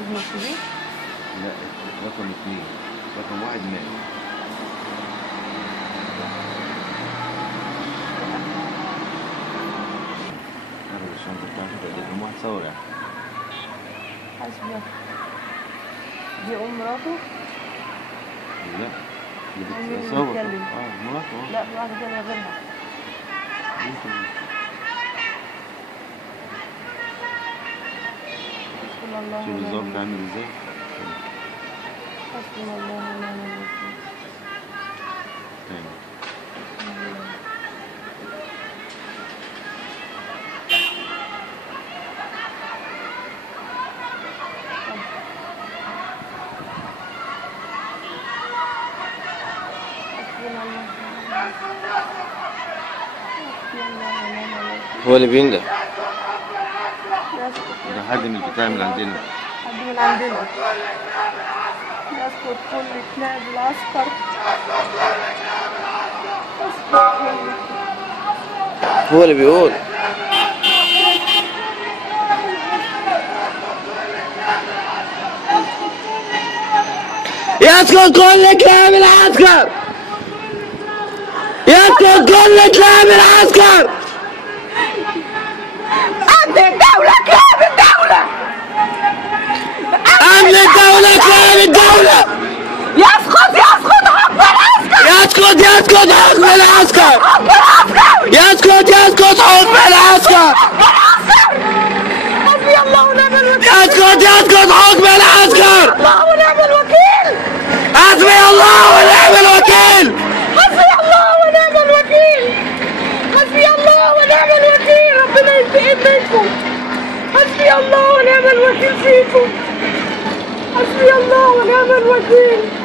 ابنك كبير؟ لا، رقم 2. رقم 1 مات. هذا الشنطة بتاعته رقم 1 صور يعني. حسبك. دي أم مراته؟ لا، اللي مين بتصور بيتكلم؟ مراته. لا، في واحدة تانية غيرها. حسبنا الله شوف الظابط ونعم عامل ازاي. حسبنا الله ونعم الوكيل. تاني. هو اللي بينده. ده حد من البتاع من عندنا. حد من عندنا. يسقط كل كلاب العسكر. هو اللي بيقول. يسقط كل كلاب العسكر. يسقط كل كلاب العسكر. أمن الدولة كلاب الدولة. أمن الدولة كلاب الدولة. يسقط حكم العسكر. يسقط حكم العسكر. يسقط حكم العسكر. حسبي الله ونعم الوكيل. يسقط حكم العسكر. الله ونعم الوكيل. حسبي الله ونعم الوكيل. حسبي الله ونعم الوكيل. حسبي الله ونعم الوكيل. ربنا ينتقم منكم. حسبي الله ونعم الوكيل فيكم. حسبي الله ونعم الوكيل.